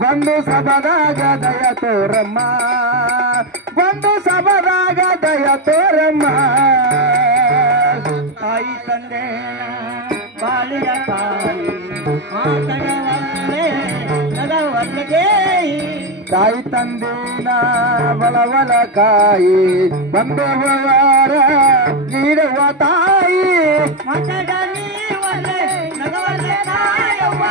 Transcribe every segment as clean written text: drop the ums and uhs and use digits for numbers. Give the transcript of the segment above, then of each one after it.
ಬಂದು ಸಬದಾಗ ದಯ ತೋರಮ್ಮ ಬಂದು ಸಬದಾಗ ದಯ ತೋರಮ್ಮ ತಾಯಿ ತಂದೆ ಬಾಳಿಯ ತಾಯಿ ಮಾತಡವಲ್ಲೇ ನಗವಲ್ಲದೆ ತಾಯಿ ತಂದಿನ ಬಲವಲ ಕಾಯಿ ಬಂದವರ ನೀಡುವ ತಾಯಿ ಮಾತಾಡ ನೀವಲ್ಲೇ ನಗವಲ್ಲೇ ತಾಯವ್ವ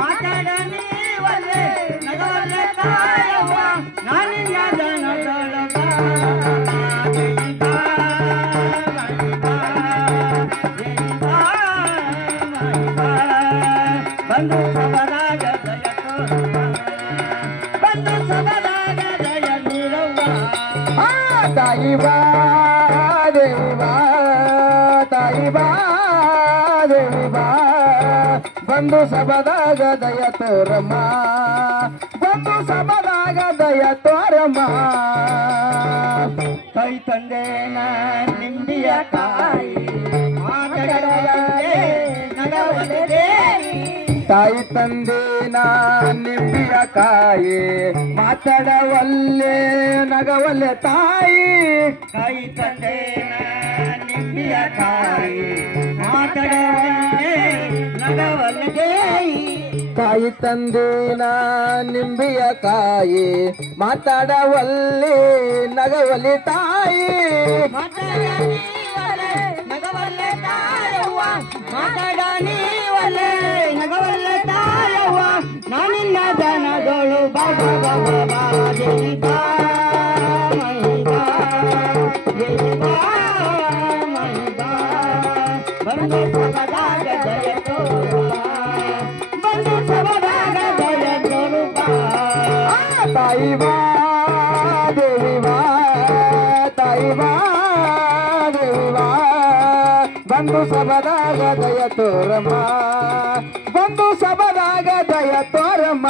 ಮಾತಾಡ ನೀವಲ್ಲೇ ನಗವಲ್ಲೇ ತಾಯವ್ವ ನಾನಿನ್ನ ಜನದೊಳಗ ಬಂದು ಸಬರಾಗ ದಯ ಬಂದು ಸಬರಾಗ ದಯ ನೀರವ್ವ ತಾಯಿ ಬಾ ದೇವಿ ಬಾ ತಾಯಿ ಬಾ ದೇವಿ ಬಾ ಬಂದು ಸಬದಾಗ ದಯ ತೋರಮ್ಮ ಬಂದು ಸಬದಾಗ ದಯ ತೋರಮ್ಮ ತಾಯಿ ತಂದೆನ ನಿಂದಿಯ ತಾಯಿ ಮಾತಾಡವಲ್ಲೇ ನಗವಲ್ಲದೆ ತಾಯಿ ತಂದಿನ ನಿಂಬಿಯ ಕಾಯಿ ಮಾತಾಡವಲ್ಲೇ ನಗವಲ್ಲೆ ತಾಯಿ ತಾಯಿ ತಂದೆನ ನಿಂಬಿಯ ತಾಯಿ ಮಾತಾಡವಲ್ಲೇ ನಗವಲ್ಲದೆ ತಾಯಿ ತಂದಿನ ನಿಂಬಿಯ ಕಾಯಿ ಮಾತಾಡವಲ್ಲಿ ನಗವಲ್ಲಿ ತಾಯಿ ಮಾತಾಡ ನೀವಲ್ಲೇ ನಗವಲ್ಲೇ ತಾಯವ್ವ ಮಾತಾಡ ನೀವಲ್ಲೇ ನಗವಲ್ಲೇ ತಾಯವ್ವ ನಾನಿನ್ನ ಜನಗಳು ಬಾಬಾ ಬಾಬಾ ಬಾ ದೇವಿ ಬಾ ಮೈ ಬಾ ದೇವಿ ಬಾ ಮೈ ಬಾ ಬಂದು ಸಬದಾಗ ದಯ ತೋರುವ ಬಂದು ಸಬದಾಗ ದಯ ತೋರುವ ತಾಯಿ ಬಾ ದೇವಿ ಬಾ ತಾಯಿ ಬಾ ದೇವಿ ಬಾ ಬಂದು ಸಬದಾಗ ದಯ ತೋರಮ್ಮ ಬಂದು ಸಬದಾಗ ದಯ ತೋರಮ್ಮ